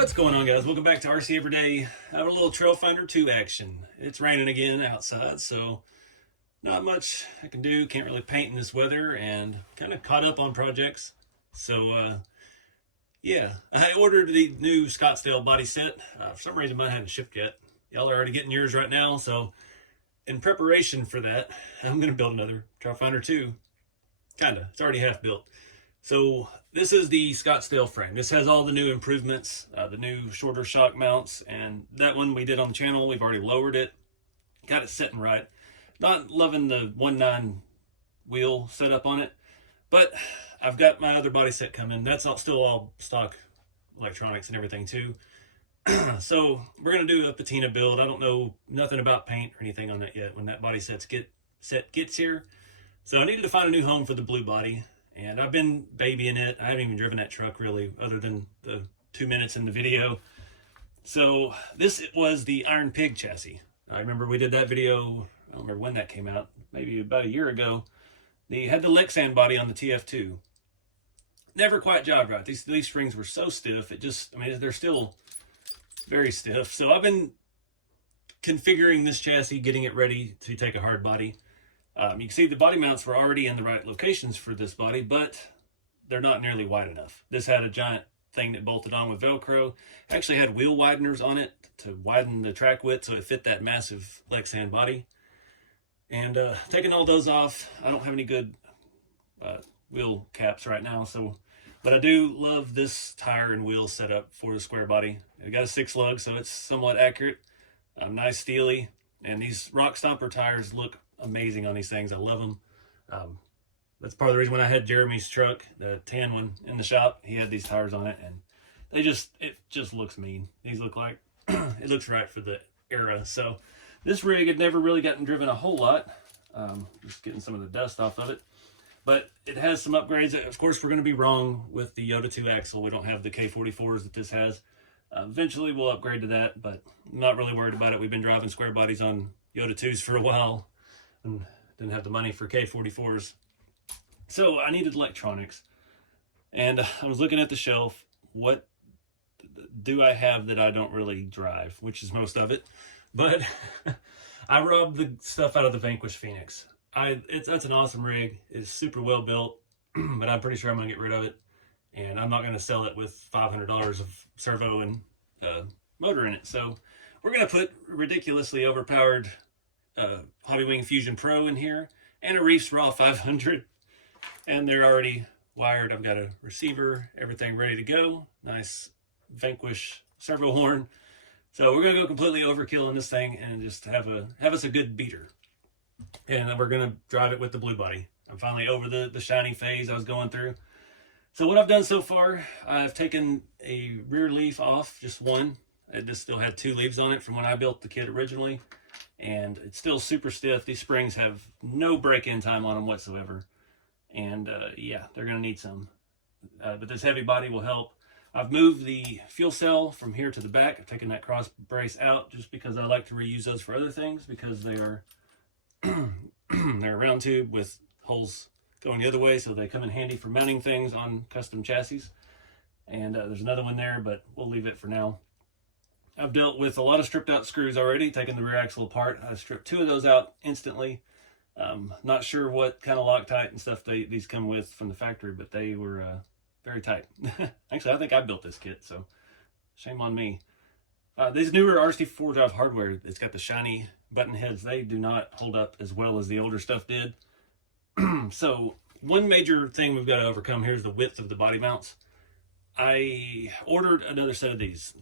What's going on, guys? Welcome back to RC Everyday. I have a little Trailfinder 2 action. It's raining again outside, so not much I can do. Can't really paint in this weather and kind of caught up on projects. So, yeah, I ordered the new Scottsdale body set. For some reason, mine hadn't shipped yet. Y'all are already getting yours right now, so in preparation for that, I'm going to build another Trailfinder 2. Kinda. It's already half built. So this is the Scottsdale frame. This has all the new improvements, the new shorter shock mounts, and that one we did on the channel. We've already lowered it, got it setting right. Not loving the 1.9 wheel setup on it, but I've got my other body set coming. That's still all stock electronics and everything too. So we're gonna do a patina build. I don't know nothing about paint or anything on that yet when that body set gets here. So I needed to find a new home for the blue body. And I've been babying it. I haven't even driven that truck really, other than the 2 minutes in the video. So this was the Iron Pig chassis. I remember we did that video, I don't remember when that came out, maybe about a year ago. They had the Lexan body on the TF2. Never quite jobbed right. These springs were so stiff, they're still very stiff. So I've been configuring this chassis, getting it ready to take a hard body. You can see the body mounts were already in the right locations for this body, but they're not nearly wide enough. This had a giant thing that bolted on with Velcro. It actually had wheel wideners on it to widen the track width so it fit that massive Lexan body. And taking all those off, I don't have any good wheel caps right now. But I do love this tire and wheel setup for the Squarebody. It got a 6 lug, so it's somewhat accurate. Nice steely, and these Rock Stomper tires look amazing on these things. I love them. That's part of the reason when I had Jeremy's truck, the tan one, in the shop, he had these tires on it, and it just looks mean. These look like it looks right for the era. So this rig had never really gotten driven a whole lot. Just getting some of the dust off of it, but it has some upgrades. Of course, we're going to be wrong with the Yoda 2 axle. We don't have the K44s that this has. Eventually we'll upgrade to that, but I'm not really worried about it. We've been driving square bodies on Yoda 2s for a while and didn't have the money for K44s. So I needed electronics. And I was looking at the shelf. What do I have that I don't really drive? Which is most of it. But I robbed the stuff out of the Vanquish Phoenix. That's an awesome rig. It's super well built, but I'm pretty sure I'm going to get rid of it. And I'm not going to sell it with $500 of servo and motor in it. So we're going to put ridiculously overpowered Hobbywing Fusion Pro in here and a Reefs Raw 500, and they're already wired. I've got a receiver, everything ready to go. Nice Vanquish servo horn. So we're gonna go completely overkill in this thing and just have us a good beater. And then we're gonna drive it with the blue body. I'm finally over the shiny phase I was going through. So what I've done so far, I've taken a rear leaf off, just one. It just still had 2 leaves on it from when I built the kit originally. And it's still super stiff. These springs have no break-in time on them whatsoever. And yeah, they're going to need some. But this heavy body will help. I've moved the fuel cell from here to the back. I've taken that cross brace out just because I like to reuse those for other things, because they are they're a round tube with holes going the other way, so they come in handy for mounting things on custom chassis. And there's another one there, but we'll leave it for now. I've dealt with a lot of stripped out screws already, taking the rear axle apart. I stripped 2 of those out instantly. Not sure what kind of Loctite and stuff these come with from the factory, but they were very tight. Actually, I think I built this kit, so shame on me. These newer RC4wd hardware, it's got the shiny button heads. They do not hold up as well as the older stuff did. So one major thing we've got to overcome here is the width of the body mounts. I ordered another set of these.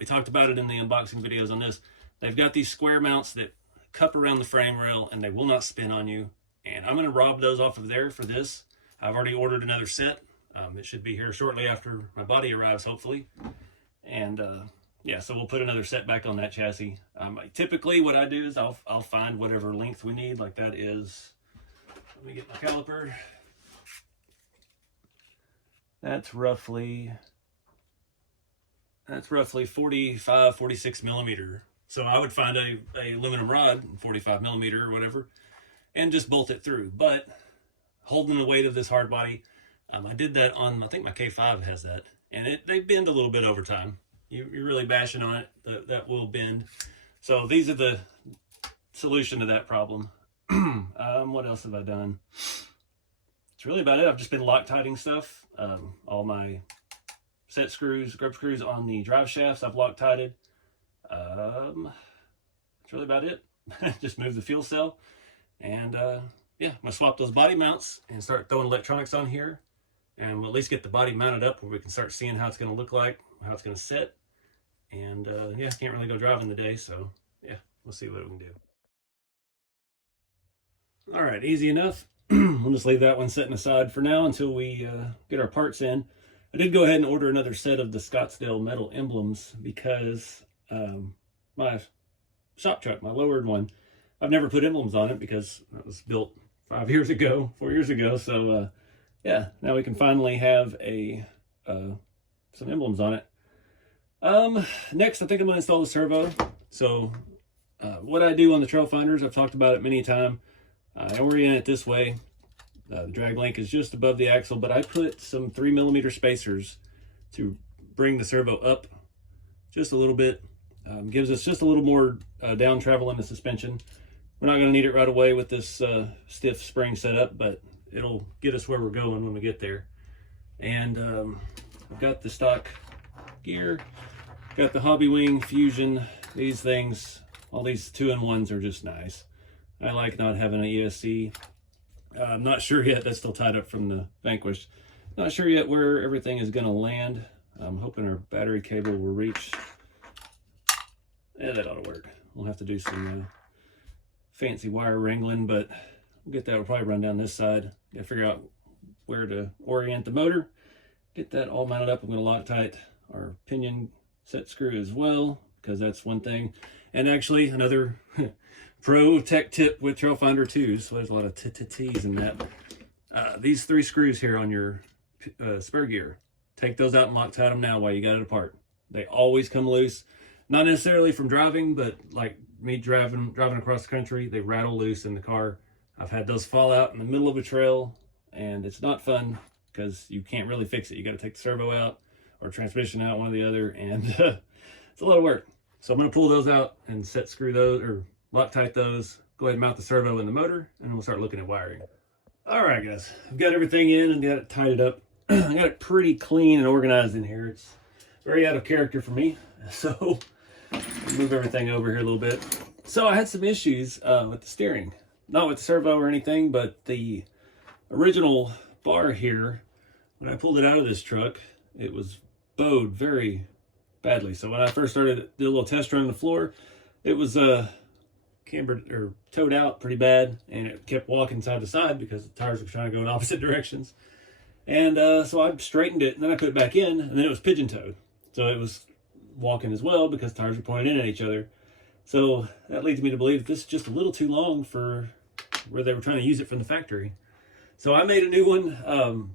We talked about it in the unboxing videos on this. They've got these square mounts that cup around the frame rail and they will not spin on you. And I'm going to rob those off of there for this. I've already ordered another set. It should be here shortly after my body arrives, hopefully. And yeah, so we'll put another set back on that chassis. Typically what I do is I'll find whatever length we need. Like that is, let me get my caliper. That's roughly 45, 46 millimeter. So I would find a aluminum rod, 45 millimeter or whatever, and just bolt it through. But holding the weight of this hard body, I did that on, I think my K5 has that, and they bend a little bit over time. you're really bashing on it, that will bend. So these are the solution to that problem. What else have I done? It's really about it. I've just been Loctiting stuff. All my set screws, grub screws on the drive shafts, I've Loctited. That's really about it. Just move the fuel cell. And yeah, I'm going to swap those body mounts and start throwing electronics on here. And we'll at least get the body mounted up where we can start seeing how it's going to look like, how it's going to sit. And yeah, can't really go driving today, so yeah, we'll see what we can do. All right, easy enough. We'll just leave that one sitting aside for now until we get our parts in. I did go ahead and order another set of the Scottsdale metal emblems because my shop truck, my lowered one, I've never put emblems on it because it was built 4 years ago. So yeah, now we can finally have some emblems on it. Next, I think I'm going to install the servo. So what I do on the Trailfinders, I've talked about it many times. I orient it this way. The drag link is just above the axle, but I put some 3mm spacers to bring the servo up just a little bit. Gives us just a little more down travel in the suspension. We're not going to need it right away with this stiff spring setup, but it'll get us where we're going when we get there. And I've got the stock gear, got the Hobby Wing Fusion. These things, all these 2-in-1s are just nice. I like not having an ESC. I'm not sure yet. That's still tied up from the Vanquish. Not sure yet where everything is going to land. I'm hoping our battery cable will reach. Yeah, that ought to work. We'll have to do some fancy wire wrangling, but we'll get that. We'll probably run down this side. Got to figure out where to orient the motor. Get that all mounted up. I'm going to Loctite our pinion set screw as well, because that's one thing. And actually, another pro tech tip with Trailfinder 2s. So there's a lot of T's in that. These 3 screws here on your spare gear, take those out and Loctite them now while you got it apart. They always come loose. Not necessarily from driving, but like me driving across the country, they rattle loose in the car. I've had those fall out in the middle of a trail, and it's not fun because you can't really fix it. You got to take the servo out or transmission out, one or the other, and it's a lot of work. So I'm going to pull those out and set screw those or Loctite those. Go ahead and mount the servo in the motor, and we'll start looking at wiring. All right, guys, I've got everything in and got it tied up. I got it pretty clean and organized in here. It's very out of character for me, so move everything over here a little bit. So I had some issues with the steering, not with the servo or anything, but the original bar here, when I pulled it out of this truck, it was bowed very badly. So when I first started, did a little test run on the floor, it was cambered or towed out pretty bad, and it kept walking side to side because the tires were trying to go in opposite directions. And so I straightened it, and then I put it back in, and then it was pigeon toed. So it was walking as well because tires were pointing in at each other. So that leads me to believe that this is just a little too long for where they were trying to use it from the factory. So I made a new one.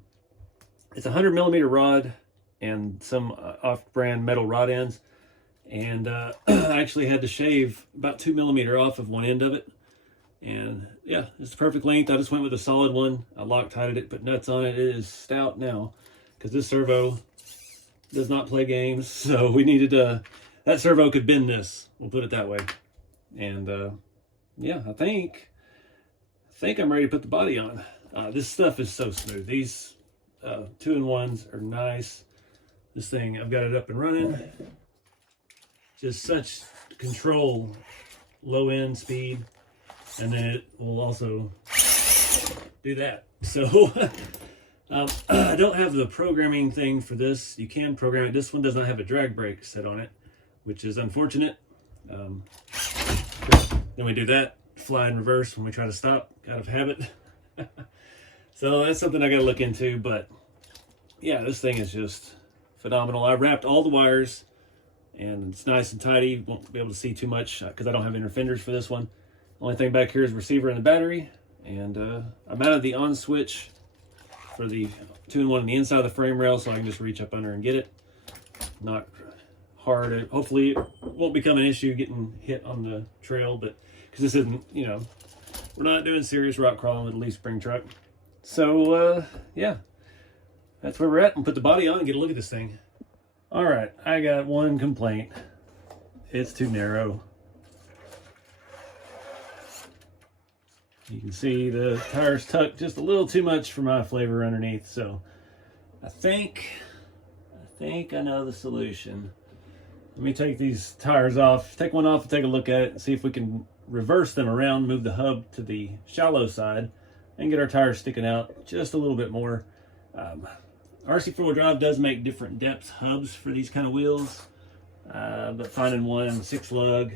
It's a 100mm rod and some off-brand metal rod ends. And I actually had to shave about 2mm off of one end of it. And yeah, it's the perfect length. I just went with a solid one. I Loctited it, put nuts on it. It is stout now because this servo does not play games. So we needed that servo could bend this. We'll put it that way. And yeah, I think I'm ready to put the body on. This stuff is so smooth. These 2-in-1s are nice. This thing, I've got it up and running. Just such control, low end speed, and then it will also do that. So I don't have the programming thing for this. You can program it. This one does not have a drag brake set on it, which is unfortunate. Then we do that, fly in reverse when we try to stop, out of habit. So that's something I got to look into. But yeah, this thing is just phenomenal. I wrapped all the wires, and it's nice and tidy. Won't be able to see too much because I don't have inner fenders for this one. Only thing back here is receiver and the battery. And I mounted the on switch for the 2-in-1 on the inside of the frame rail, so I can just reach up under and get it. Not hard. Hopefully it won't become an issue getting hit on the trail, but because this isn't, you know, we're not doing serious rock crawling with a leaf spring truck. So yeah, that's where we're at. And put the body on and get a look at this thing. All right, I got one complaint. It's too narrow. You can see the tire's tucked just a little too much for my flavor underneath, so I think I know the solution. Let me take these tires off, take one off and take a look at it and see if we can reverse them around, move the hub to the shallow side and get our tires sticking out just a little bit more. RC4wd drive does make different depth hubs for these kind of wheels, but finding one 6 lug,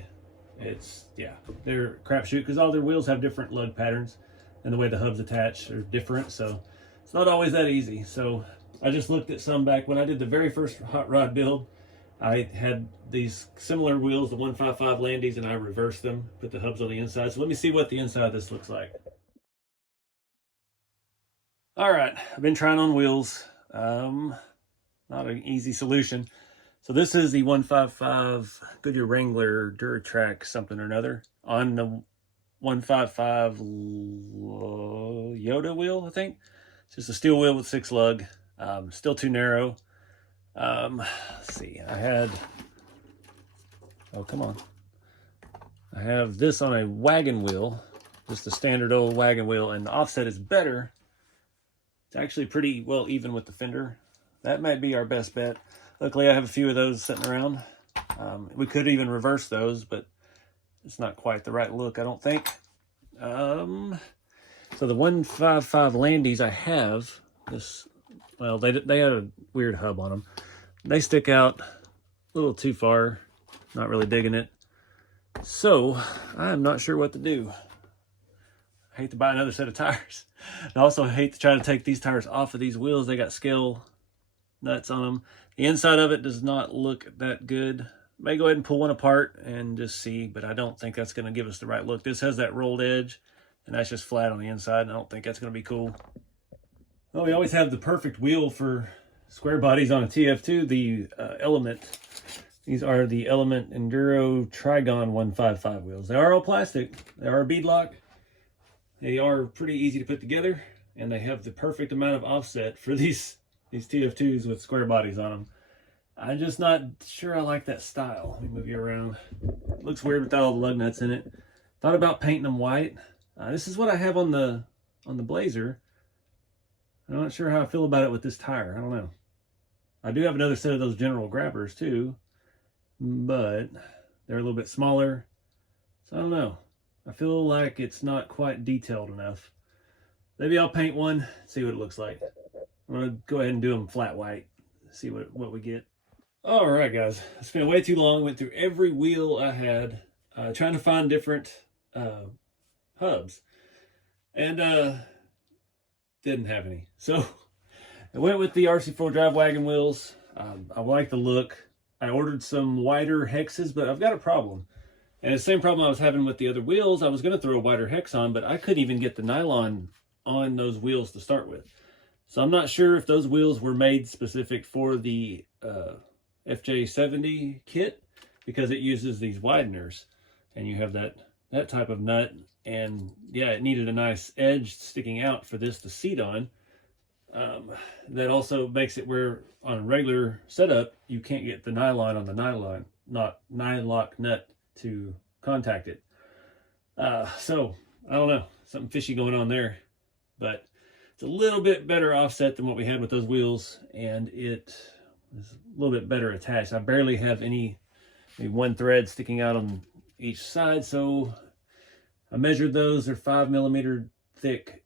they're a crapshoot because all their wheels have different lug patterns and the way the hubs attach are different, so it's not always that easy. So I just looked at some back when I did the very first hot rod build. I had these similar wheels, the 155 Landies, and I reversed them, put the hubs on the inside. So let me see what the inside of this looks like. All right, I've been trying on wheels. Not an easy solution. So this is the 155 Goodyear Wrangler Duratrack something or another on the 155 Yoda wheel, I think. It's just a steel wheel with 6 lug, still too narrow. Let's see, I have this on a wagon wheel, just a standard old wagon wheel, and the offset is better. It's actually pretty well even with the fender. That might be our best bet. Luckily, I have a few of those sitting around. We could even reverse those, but it's not quite the right look, I don't think. So the 155 Landies I have, well, they had a weird hub on them. They stick out a little too far, not really digging it. So I'm not sure what to do. I hate to buy another set of tires. I also hate to try to take these tires off of these wheels. They got scale nuts on them. The inside of it does not look that good. May go ahead and pull one apart and just see, but I don't think that's going to give us the right look. This has that rolled edge, and that's just flat on the inside, and I don't think that's going to be cool. Well, we always have the perfect wheel for square bodies on a TF2, the Element. These are the Element Enduro Trigon 155 wheels. They are all plastic. They are beadlock. They are pretty easy to put together, and they have the perfect amount of offset for these TF2s with square bodies on them. I'm just not sure I like that style. Let me move you around. It looks weird without all the lug nuts in it. Thought about painting them white. This is what I have on the Blazer. I'm not sure how I feel about it with this tire. I don't know. I do have another set of those General Grabbers too, but they're a little bit smaller. So I don't know. I feel like it's not quite detailed enough. Maybe I'll paint one, see what it looks like. I'm gonna go ahead and do them flat white, see what we get. All right, guys, I spent way too long, went through every wheel I had, trying to find different hubs, and didn't have any. So I went with the RC4 drive wagon wheels. I like the look. I ordered some wider hexes, but I've got a problem. And the same problem I was having with the other wheels. I was going to throw a wider hex on, but I couldn't even get the nylon on those wheels to start with. So I'm not sure if those wheels were made specific for the FJ70 kit, because it uses these wideners, and you have that type of nut. And yeah, it needed a nice edge sticking out for this to seat on. That also makes it where on a regular setup, you can't get the nylon on the nylock nut to contact it. So I don't know, something fishy going on there, but it's a little bit better offset than what we had with those wheels, and it is a little bit better attached. I barely have maybe one thread sticking out on each side. So I measured those. They're 5mm thick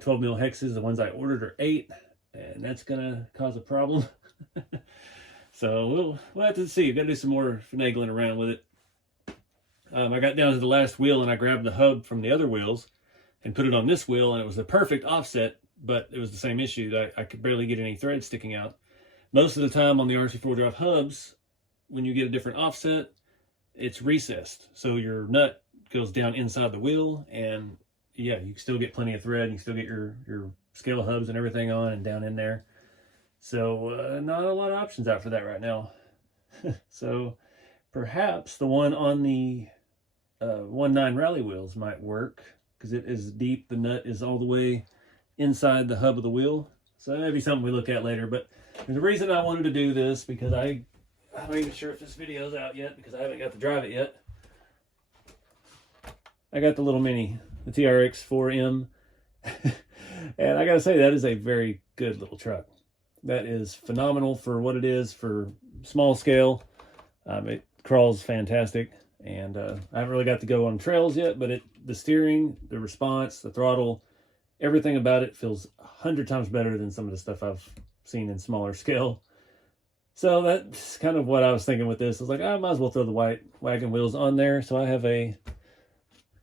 12 mil hexes. The ones I ordered are 8, and that's gonna cause a problem. So we'll have to see. We've got to do some more finagling around with it. I got down to the last wheel and I grabbed the hub from the other wheels and put it on this wheel, and it was the perfect offset, but it was the same issue that I could barely get any threads sticking out. Most of the time on the RC4 drive hubs, when you get a different offset, it's recessed. So your nut goes down inside the wheel, and yeah, you still get plenty of thread, and you still get your scale hubs and everything on and down in there. So not a lot of options out for that right now. So perhaps the one on the 1.9 rally wheels might work, because it is deep. The nut is all the way inside the hub of the wheel. So that may be something we look at later. But there's a reason I wanted to do this, because I'm not even sure if this video's out yet because I haven't got to drive it yet. I got the little mini, the TRX4M. And I gotta say, that is a very good little truck. That is phenomenal for what it is, for small scale. It crawls fantastic. And I haven't really got to go on trails yet, but the steering, the response, the throttle, everything about it feels 100 times better than some of the stuff I've seen in smaller scale. So that's kind of what I was thinking with this. I was like, I might as well throw the white wagon wheels on there. So I have a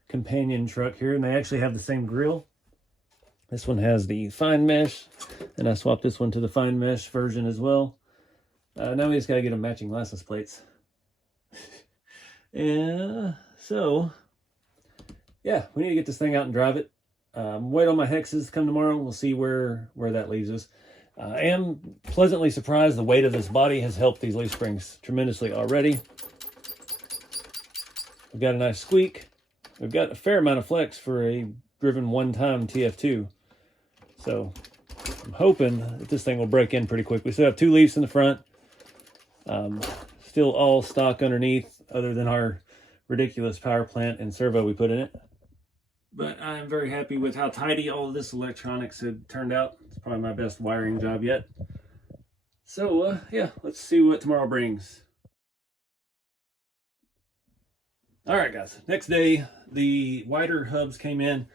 companion truck here, and they actually have the same grill. This one has the fine mesh, and I swapped this one to the fine mesh version as well. Now we just gotta get them matching license plates. And so, yeah, we need to get this thing out and drive it. Wait on my hexes to come tomorrow. We'll see where that leaves us. I am pleasantly surprised the weight of this body has helped these leaf springs tremendously already. We've got a nice squeak. We've got a fair amount of flex for a driven one-time TF2. So I'm hoping that this thing will break in pretty quick. We still have 2 leaves in the front. Still all stock underneath, other than our ridiculous power plant and servo we put in it. But I'm very happy with how tidy all of this electronics had turned out. It's probably my best wiring job yet. So yeah, let's see what tomorrow brings. All right, guys, next day, the wider hubs came in.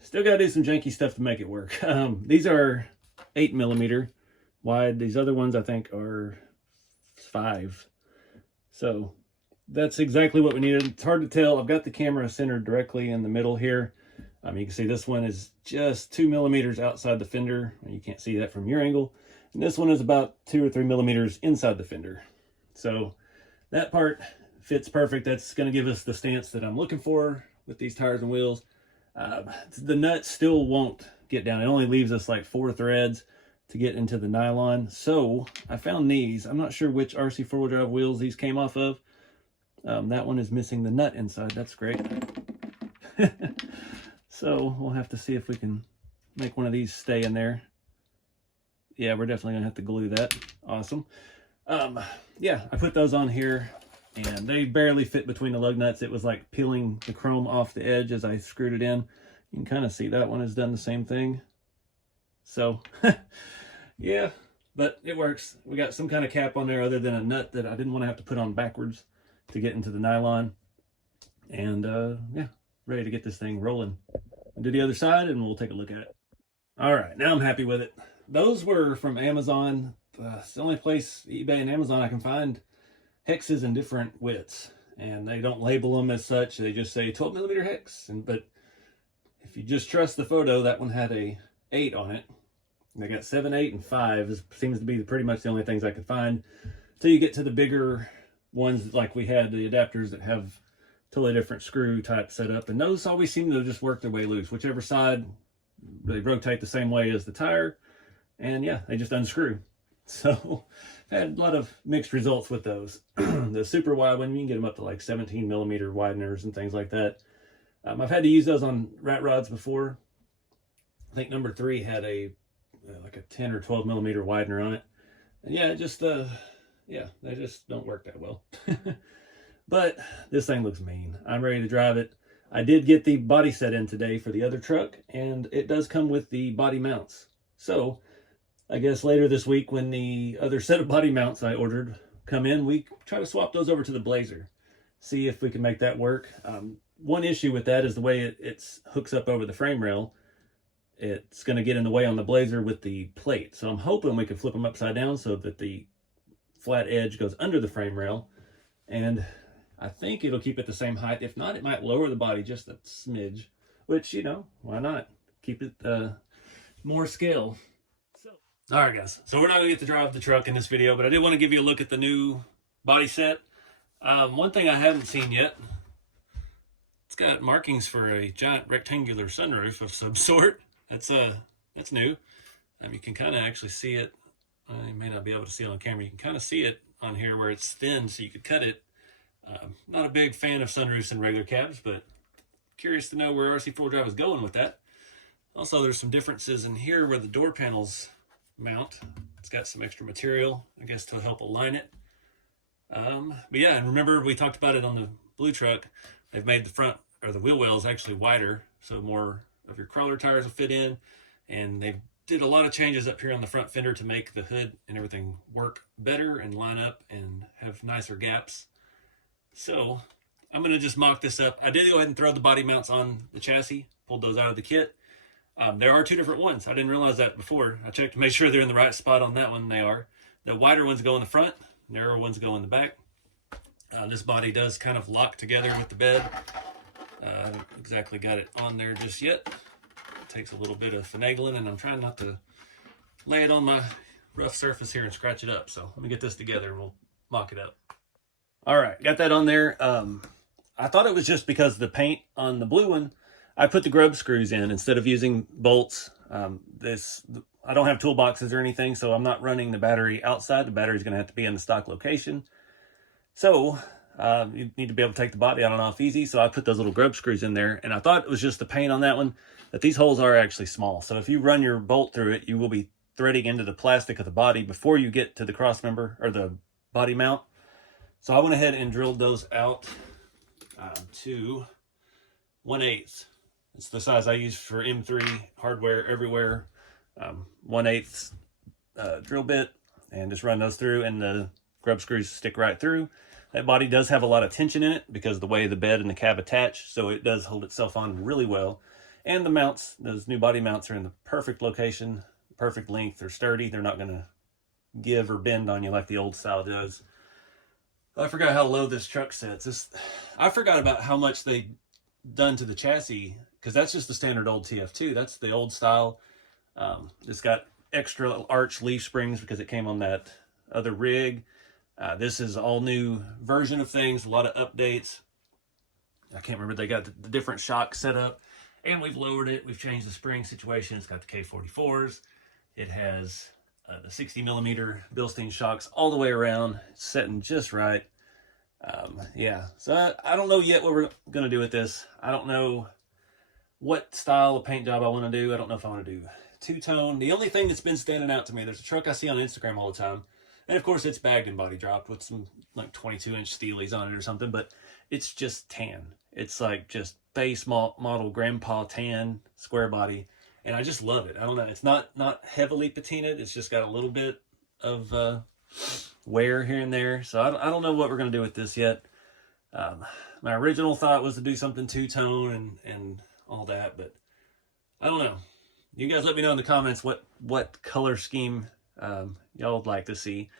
Still got to do some janky stuff to make it work. These are 8mm wide. These other ones I think are 5. So that's exactly what we needed. It's hard to tell. I've got the camera centered directly in the middle here. You can see this one is just 2mm outside the fender. You can't see that from your angle. And this one is about 2 or 3mm inside the fender. So that part fits perfect. That's going to give us the stance that I'm looking for with these tires and wheels. The nut still won't get down. It only leaves us like 4 threads to get into the nylon. So I found these. I'm not sure which RC4 drive wheels these came off of. That one is missing the nut inside. That's great. So we'll have to see if we can make one of these stay in there. Yeah, we're definitely gonna have to glue that. Awesome. Yeah, I put those on here and they barely fit between the lug nuts. It was like peeling the chrome off the edge as I screwed it in. You can kind of see that one has done the same thing. So yeah, but it works. We got some kind of cap on there other than a nut that I didn't want to have to put on backwards to get into the nylon. And yeah, ready to get this thing rolling. I'll do the other side and we'll take a look at it. All right, now I'm happy with it. Those were from Amazon. It's the only place, eBay and Amazon, I can find hexes in different widths. And they don't label them as such. They just say 12mm hex. But if you just trust the photo, that one had a 8 on it. And they got 7, 8, and 5. This seems to be pretty much the only things I could find. Until you get to the bigger ones, like we had the adapters that have totally different screw type setup. And those always seem to just work their way loose. Whichever side, they rotate the same way as the tire. And yeah, they just unscrew. So I had a lot of mixed results with those. The super wide one, you can get them up to like 17mm wideners and things like that. I've had to use those on rat rods before. I think number 3 had a like a 10 or 12mm widener on it. And yeah, it just yeah, they just don't work that well. But this thing looks mean. I'm ready to drive it. I did get the body set in today for the other truck, and it does come with the body mounts. So I guess later this week when the other set of body mounts I ordered come in, we try to swap those over to the Blazer. See if we can make that work. One issue with that is the way it hooks up over the frame rail. It's going to get in the way on the Blazer with the plate. So I'm hoping we can flip them upside down so that the flat edge goes under the frame rail. And I think it'll keep it the same height. If not, it might lower the body just a smidge. Which, you know, why not? Keep it more scale. All right, guys. So we're not going to get to drive the truck in this video, but I did want to give you a look at the new body set. One thing I haven't seen yet, it's got markings for a giant rectangular sunroof of some sort. That's new. You can kind of actually see it. You may not be able to see it on camera. You can kind of see it on here where it's thin, so you could cut it. Not a big fan of sunroofs and regular cabs, but curious to know where RC4 Drive is going with that. Also, there's some differences in here where the door panels mount. It's got some extra material, I guess, to help align it. But yeah, and remember we talked about it on the blue truck. They've made the front, or the wheel wells, actually wider, so more of your crawler tires will fit in. And they did a lot of changes up here on the front fender to make the hood and everything work better and line up and have nicer gaps. So I'm going to just mock this up. I did go ahead and throw the body mounts on the chassis, pulled those out of the kit. There are two different ones. I didn't realize that before. I checked to make sure they're in the right spot on that one. They are. The wider ones go in the front, narrower ones go in the back. This body does kind of lock together with the bed. I haven't exactly got it on there just yet. It takes a little bit of finagling, and I'm trying not to lay it on my rough surface here and scratch it up. So let me get this together and we'll mock it up. All right, got that on there. I thought it was just because the paint on the blue one, I put the grub screws in instead of using bolts. I don't have toolboxes or anything, so I'm not running the battery outside. The battery's going to have to be in the stock location. So you need to be able to take the body on and off easy. So I put those little grub screws in there, and I thought it was just the paint on that one, that these holes are actually small. So if you run your bolt through it, you will be threading into the plastic of the body before you get to the cross member or the body mount. So I went ahead and drilled those out to 1/8. It's the size I use for M3 hardware everywhere. 1/8 drill bit, and just run those through, and the grub screws stick right through. That body does have a lot of tension in it because of the way the bed and the cab attach, so it does hold itself on really well. And the mounts, those new body mounts, are in the perfect location, perfect length. They're sturdy. They're not going to give or bend on you like the old style does. I forgot how low this truck sits. I forgot about how much they done to the chassis, because that's just the standard old TF2. That's the old style. It's got extra arch leaf springs because it came on that other rig. This is all new version of things, a lot of updates. I can't remember, they got the different shocks set up, and we've lowered it. We've changed the spring situation. It's got the K44s. It has the 60mm Bilstein shocks all the way around, setting just right. Yeah, so I don't know yet what we're going to do with this. I don't know what style of paint job I want to do. I don't know if I want to do two-tone. The only thing that's been standing out to me, there's a truck I see on Instagram all the time, and of course it's bagged and body dropped with some like 22-inch steelies on it or something, but it's just tan. It's like just base model grandpa tan square body, and I just love it. I don't know, it's not heavily patinaed. It's just got a little bit of wear here and there. So I don't know what we're going to do with this yet. My original thought was to do something two-tone and all that, but I don't know. You guys let me know in the comments what color scheme y'all would like to see.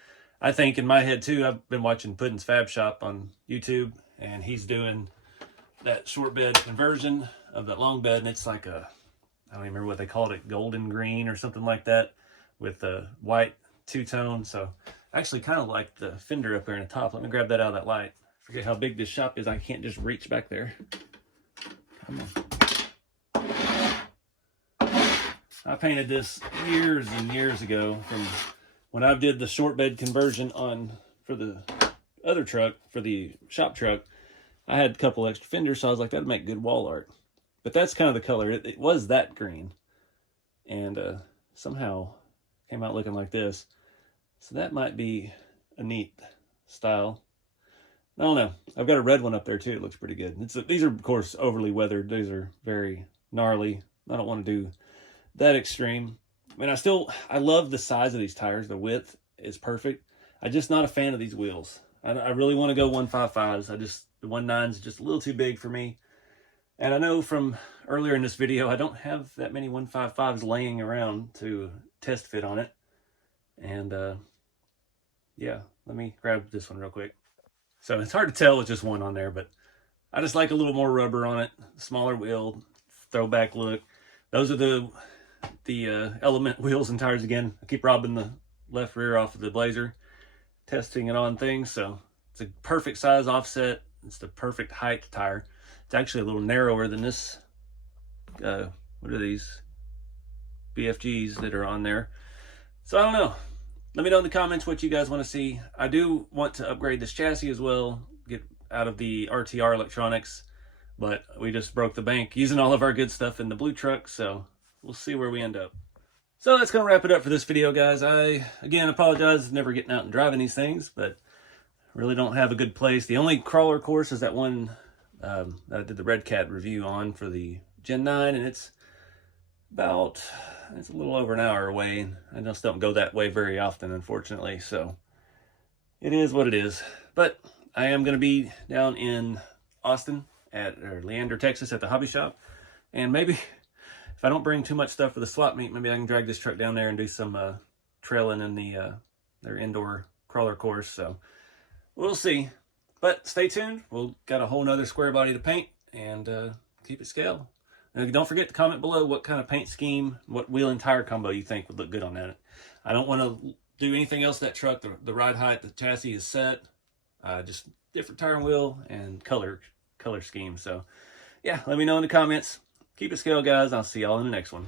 I think in my head too, I've been watching Puddin's Fab Shop on YouTube, and he's doing that short bed conversion of that long bed, and it's like I don't even remember what they called it, golden green or something like that, with a white two-tone. So I actually kind of like the fender up there in the top. Let me grab that out of that light. Forget how big this shop is. I can't just reach back there. Come on. I painted this years and years ago, from when I did the short bed conversion for the other truck, for the shop truck. I had a couple extra fenders, so I was like, that'd make good wall art. But that's kind of the color. It was that green, and somehow came out looking like this. So that might be a neat style. I don't know. I've got a red one up there too. It looks pretty good. These are, of course, overly weathered. These are very gnarly. I don't want to do that extreme. I mean, I love the size of these tires. The width is perfect. I'm just not a fan of these wheels. I really want to go 155s. The 19s is just a little too big for me. And I know from earlier in this video, I don't have that many 155s laying around to test fit on it. And yeah, let me grab this one real quick. So it's hard to tell with just one on there, but I just like a little more rubber on it, smaller wheel, throwback look. Those are the Element wheels and tires again. I keep robbing the left rear off of the Blazer, testing it on things. So it's a perfect size offset. It's the perfect height tire. It's actually a little narrower than this. What are these? BFGs that are on there. So I don't know. Let me know in the comments what you guys want to see. I do want to upgrade this chassis as well, get out of the RTR electronics, but we just broke the bank using all of our good stuff in the blue truck, so we'll see where we end up. So that's going to wrap it up for this video, guys. I, again, apologize for never getting out and driving these things, but really don't have a good place. The only crawler course is that one that I did the Red Cat review on for the Gen 9, and it's a little over an hour away. I just don't go that way very often, unfortunately, so it is what it is. But I am going to be down in Austin or Leander, Texas at the hobby shop, and maybe if I don't bring too much stuff for the swap meet, maybe I can drag this truck down there and do some trailing in their indoor crawler course. So we'll see. But stay tuned. We'll got a whole nother Squarebody to paint and keep it scaled. And don't forget to comment below what kind of paint scheme, what wheel and tire combo you think would look good on that. I don't want to do anything else to that truck. The ride height, the chassis is set. Just different tire and wheel and color scheme. So yeah, let me know in the comments. Keep it scaled, guys. I'll see y'all in the next one.